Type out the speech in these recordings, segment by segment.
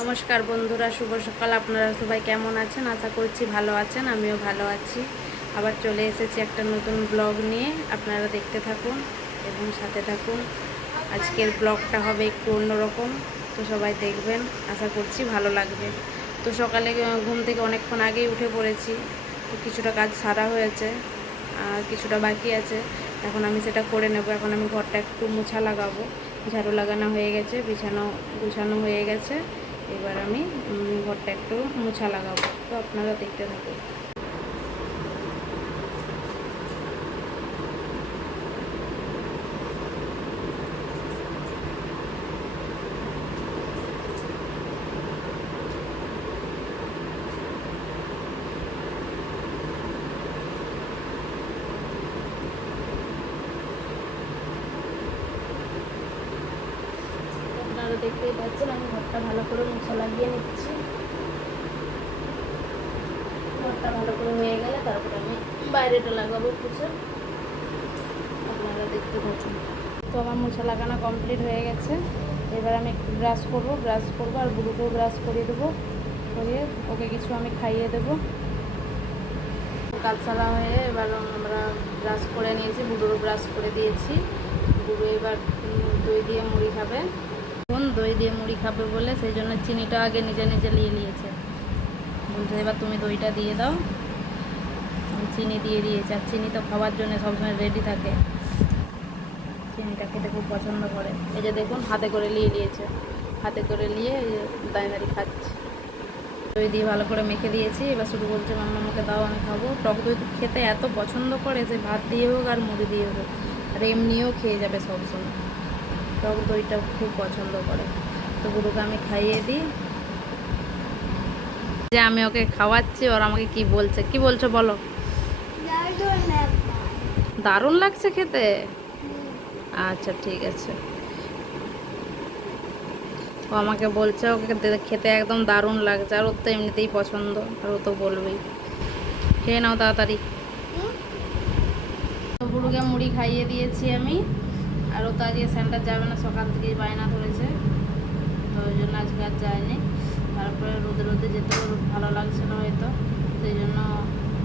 নমস্কার বন্ধুরা, শুভ সকাল। আপনারা সবাই কেমন আছেন? আশা করছি ভালো আছেন, আমিও ভালো আছি। আবার চলে এসেছি একটা নতুন ব্লগ নিয়ে। আপনারা দেখতে থাকুন এবং সাথে থাকুন। আজকের ব্লগটা হবে একটু অন্যরকম, তো সবাই দেখবেন। আশা করছি ভালো লাগবে। তো সকালে ঘুম থেকে অনেকক্ষণ আগেই উঠে পড়েছি, তো কিছুটা কাজ সারা হয়েছে, আর কিছুটা বাকি আছে। এখন আমি সেটা করে নেব। এখন আমি ঘরটা একটু মোছা লাগাবো। ঝাড়ু লাগানো হয়ে গেছে, বিছানো, গুছানো হয়ে গেছে। এবার আমি ঘরটা একটু মোছা লাগাবো। তো আপনারা দেখতে থাকুন। আপনারা দেখতেই পাচ্ছেন, আমি ঘরটা ভালো করে মুছা লাগিয়ে নিচ্ছি। ঘরটা ভালো করে হয়ে গেলে তারপরে আমি বাইরেটা লাগাবো পুছে আপনারা দেখতে পাচ্ছেন তো আমার মোছা লাগানো কমপ্লিট হয়ে গেছে। এবার আমি একটু ব্রাশ করব ব্রাশ করব আর বুড়োকেও ব্রাশ করিয়ে দেবো। করিয়ে ওকে কিছু আমি খাইয়ে দেবো। কাজ সারা হয়ে এবার আমরা ব্রাশ করে নিয়েছি বুড়োরও ব্রাশ করে দিয়েছি। বুড়ো এবার দই দিয়ে মুড়ি খাবে। দই দিয়ে মুড়ি খাবে বলে, সেই জন্য চিনিটা আগে নিজে নিজে নিয়ে নিয়েছে। বলছে, এবার তুমি দইটা দিয়ে দাও। চিনি দিয়ে দিয়েছে। আর চিনি তো খাওয়ার জন্য সবসময় রেডি থাকে। চিনিটা খেতে খুব পছন্দ করে। এই যে দেখুন, হাতে করে নিয়ে নিয়েছে। হাতে করে নিয়ে দাঁড়িয়ে খাচ্ছে। দই দিয়ে ভালো করে মেখে দিয়েছি। এবার শুধু বলছে, মাম্মা, আমাকে দাও, আমি খাব। টক দই খেতে এত পছন্দ করে যে ভাত দিয়ে হোক আর মুড়ি দিয়ে হোক, আর এমনিও খেয়ে যাবে সবসময়। টক দইটা খুব পছন্দ করে। তো গুরুকে আমি খাইয়ে দিই। যে আমি ওকে খাওয়াচ্ছি ওর আমাকে কি বলছে? কি বলছো বলো? দারুণ লাগছে খেতে। আচ্ছা ঠিক আছে। ও আমাকে বলছে ওকে খেতে একদম দারুণ লাগছে। আর ওর তো এমনিতেই পছন্দ আর ও তো বলবেই। খেয়ে নাও তাড়াতাড়ি। বুড়ুকে মুড়ি খাইয়ে দিয়েছি আমি। আর ও তো আজকে সেন্টার যাবে না, সকাল থেকেই বায়না ধরেছে। তো ওই জন্য আজকে আর যায়নি। তারপরে রোদে রোদে যেতে ভালো লাগছে না হয়তো। সেই জন্য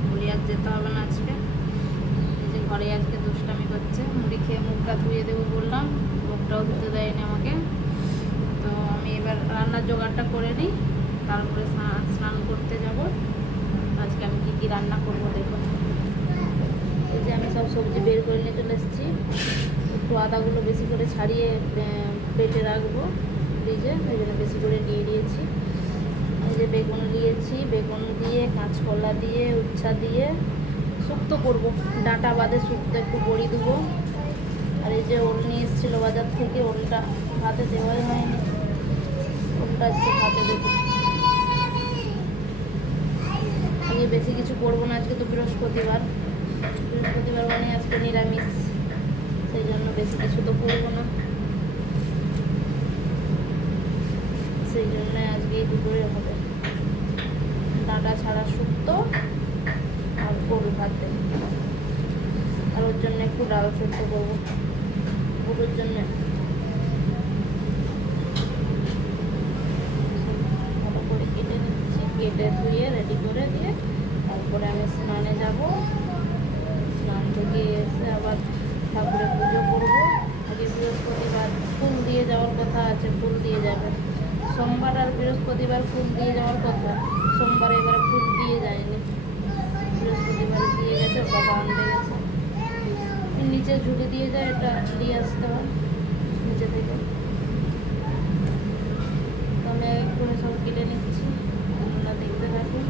বলি আর যেতে হবে না আজকে। এই যে ঘরে আজকে দুষ্টামি করছে, মুড়ি খেয়ে মুখটা ধুয়ে দেবো বললাম, মুখটাও ধুতে দেয়নি আমাকে। তো আমি এবার রান্নার জোগাড়টা করে নিই, তারপরে স্নান স্নান করতে যাব। আজকে আমি কী কী রান্না করব দেখো। এই যে আমি সব সবজি বের করে নিয়ে চলে এসেছি। একটু আদাগুলো বেশি করে ছাড়িয়ে পেটে রাখব ফ্রিজে। ওই জন্য বেশি করে নিয়ে নিয়েছি। এই যে বেগুন নিয়েছি, বেগুন দিয়ে, কাঁচকলা দিয়ে, উচ্ছা দিয়ে শুক্তো করব। ডাঁটা বাদে শুক্তো একটু বড়ি দেবো। আর এই যে ওল নিয়ে এসেছিল বাজার থেকে ওলটা ভাতে দেওয়াই হয়নি। ওলটা আজকে ভাতে দেবো। আজকে বেশি কিছু করব না, আজকে তো বৃহস্পতিবার। বৃহস্পতিবার মানে আজকে নিরামিষ। বেশি কিছু তো করব না। সেই জন্য আজকে এই দুপুরে হবে। ডাঁটা ছাড়া শুক্তো আর গরু ভাতে আর ওর জন্য একটু ডাল সেদ্ধ করব। গরুর জন্য। ভালো করে কেটে নিচ্ছি। কেটে ধুয়ে রেডি করে দিয়ে তারপরে আমি স্নানে যাব স্নান থেকে এসে আবার ঠাকুরের পুজো করব আজকে বৃহস্পতিবার ফুল দিয়ে যাওয়ার আছে ফুল দিয়ে যাবে। সোমবার আর বৃহস্পতিবার ফুল দিয়ে যাওয়ার কথা। সোমবার এবার ফুল দিয়ে যায়নি। বৃহস্পতিবার দিয়ে গেছে, বাবা আনতে গেছে। নিচে ঝুলে দিয়ে যায়, এটা দিয়ে আসতে হয় নিচে থেকে তো আমি এক এক করে সব কেটে নিচ্ছি আপনারা দেখতে থাকুন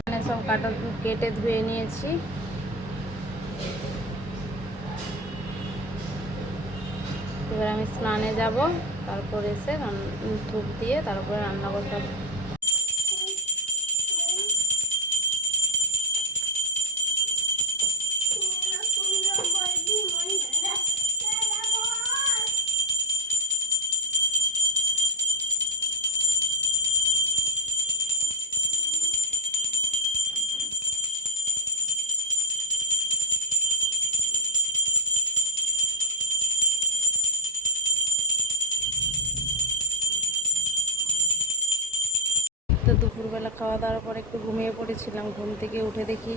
এখানে সব কাটা কেটে ধুয়ে নিয়েছি। এবার আমি স্নানে যাব, তারপর এসে ধূপ দিয়ে তারপরে রান্না বসাবো। দুপুরবেলা খাওয়া দাওয়ার পর একটু ঘুমিয়ে পড়েছিলাম, ঘুম থেকে উঠে দেখি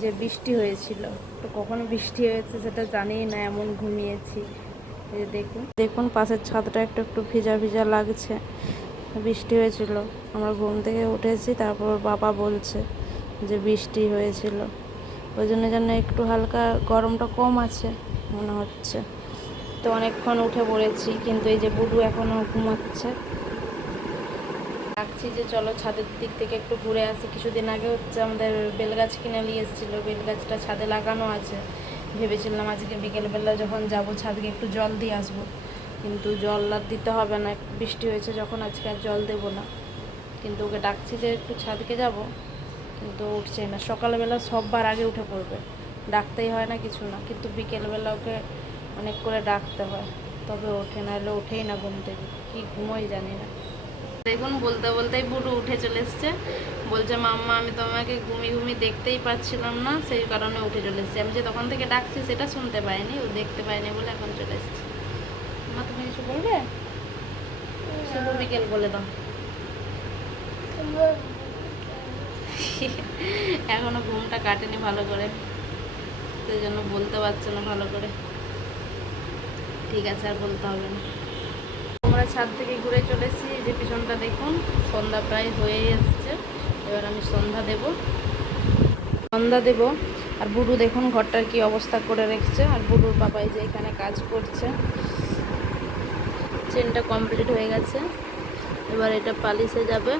যে বৃষ্টি হয়েছিল। তো কখন বৃষ্টি হয়েছে সেটা জানি না, এমন ঘুমিয়েছি। দেখুন। দেখুন, পাশের ছাদটা একটু একটু ভিজা ভিজা লাগছে। বৃষ্টি হয়েছিল। আমরা ঘুম থেকে উঠেছি, তারপর বাবা বলছে যে বৃষ্টি হয়েছিল। ওই জন্য যেন একটু হালকা গরমটা কম আছে, মনে হচ্ছে। তো অনেকক্ষণ উঠে পড়েছি, কিন্তু এই যে বুডু এখনও ঘুমাচ্ছে ডাকছি যে চলো ছাদের দিক থেকে একটু ঘুরে আসি। কিছুদিন আগে হচ্ছে আমাদের বেলগাছ কিনে নিয়ে এসেছিল। বেলগাছটা ছাদে লাগানো আছে। ভেবেছিলাম আজকে বিকেলবেলা যখন যাব ছাদকে একটু জল দিয়ে আসব। কিন্তু জল আর দিতে হবে না। বৃষ্টি হয়েছে যখন আজকে আর জল দেবো না। কিন্তু ওকে ডাকছি যে একটু ছাদকে যাব। কিন্তু উঠছে না। সকালবেলা সববার আগে উঠে পড়বে। ডাকতেই হয় না কিছু না। কিন্তু বিকেলবেলা ওকে অনেক করে ডাকতে হয়। তবে ওঠে না। এলে ওঠেই না ঘুম থেকে। কী ঘুমোই জানি না। দেখুন, বলতে বলতেই বুড়ো উঠে চলে এসছে। বলছে, মাম্মা, আমি তোমাকে ঘুমি ঘুমি দেখতেই পাচ্ছিলাম না, সেই কারণে উঠে চলে এসেছি। আমি যে তখন থেকে ডাকছি, সেটা শুনতে পাইনি, ও দেখতে পাইনি বলে এখন চলে এসেছি। মা, তুমি কিছু বলবে? বিকেল বলে দাও। এখনও ঘুমটা কাটেনি ভালো করে। সেই জন্য বলতে পারছে না ভালো করে। ঠিক আছে, আর বলতে হবে না। আমরা ছাদ থেকে ঘুরে চলেছি যে পিছনটা দেখুন, সন্ধ্যা প্রায় হয়ে এসছে। এবার আমি সন্ধ্যা দেব। সন্ধ্যা দেব। আর বুড়ু দেখুন ঘরটার কি অবস্থা করে রেখেছে। আর বুড়ুর বাবাই যে এখানে কাজ করছে। চেনটা কমপ্লিট হয়ে গেছে। এবার এটা পালিশে যাবে।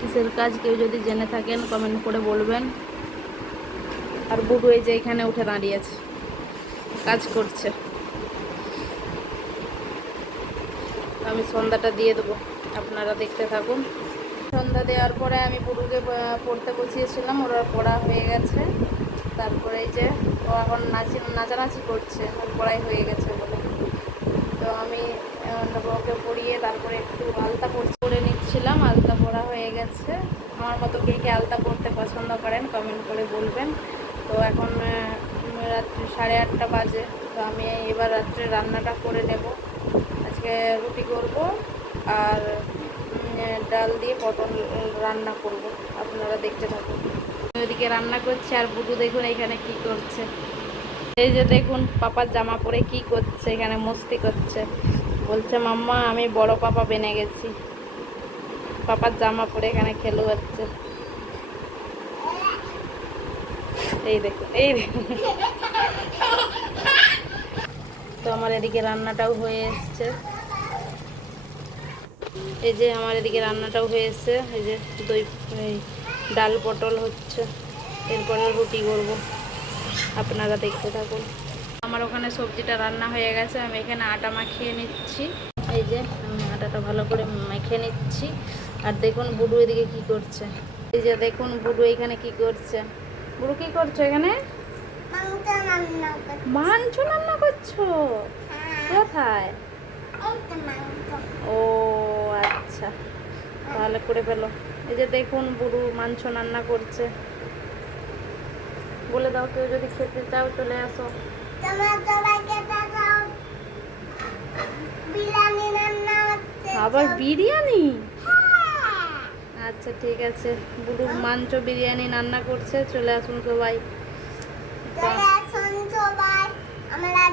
কিসের কাজ? কেউ যদি জেনে থাকেন কমেন্ট করে বলবেন। আর বুড়ু এই যে এখানে উঠে দাঁড়িয়েছে কাজ করছে। আমি সন্ধ্যাটা দিয়ে দেবো। আপনারা দেখতে থাকুন। সন্ধ্যা দেওয়ার পরে আমি আহ, পড়তে বসিয়েছিলাম। ওরা পড়া হয়ে গেছে। তারপরে এই যে ও এখন নাচি নাচানাচি করছে। ওর পড়াই হয়ে গেছে বলে। তো আমি ওকে পড়িয়ে তারপরে একটু আলতা পড়- পরে নিচ্ছিলাম। আলতা পড়া হয়ে গেছে। আমার মতো কে কে আলতা পড়তে পছন্দ করেন কমেন্ট করে বলবেন। তো এখন রাত্রি সাড়ে আটটা বাজে। তো আমি এবার রাত্রে রান্নাটা করে নেব। আজকে রুটি করব আর ডাল দিয়ে পটল রান্না করব। আপনারা দেখতে থাকুন। ওইদিকে রান্না করছে আর বুটু দেখুন এখানে কি করছে। এই যে দেখুন, পাপার জামা পরে কি করছে, এখানে মস্তি করছে। বলছে, মাম্মা, আমি বড় পাপা বেনে গেছি। পাপার জামা পরে এখানে খেলু হচ্ছে। এই দেখুন এই দেখুন। তো আমার এদিকে রান্নাটাও হয়ে এসছে। এই যে আমার এদিকে রান্নাটাও হয়ে এসছে। এই যে দই ডাল পটল হচ্ছে। এরপরে রুটি করব। আপনারা দেখতে থাকুন। আমার ওখানে সবজিটা রান্না হয়ে গেছে। আমি এখানে আটা মাখিয়ে নিচ্ছি। এই যে আমি আটাটা ভালো করে মেখে নিচ্ছি। আর দেখুন বুড়ু এদিকে কি করছে। এই যে দেখুন বুড়ু এখানে কি করছে। বুড়ু কি করছ এখানে? মাংস রান্না করছ কোথায়? ও আচ্ছা। তাহলে করে ফেলো। এই যে দেখুন বুড়ু মাংস রান্না করছে। বলে দাও কেউ যদি খেতে চাও চলে আসো। আবার বিরিয়ানি? আচ্ছা ঠিক আছে। বুড়ু মাংস বিরিয়ানি রান্না করছে চলে আসুন সবাই।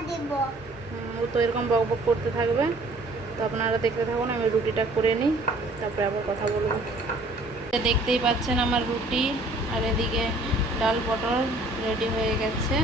দিব। ও তো এরকম বক বক করতে থাকবে। তো আপনারা দেখতে থাকুন, আমি রুটিটা করে নিই, তারপরে আবার কথা বলব। দেখতেই পাচ্ছেন আমার রুটি, আর এদিকে ডাল পটল রেডি হয়ে গেছে।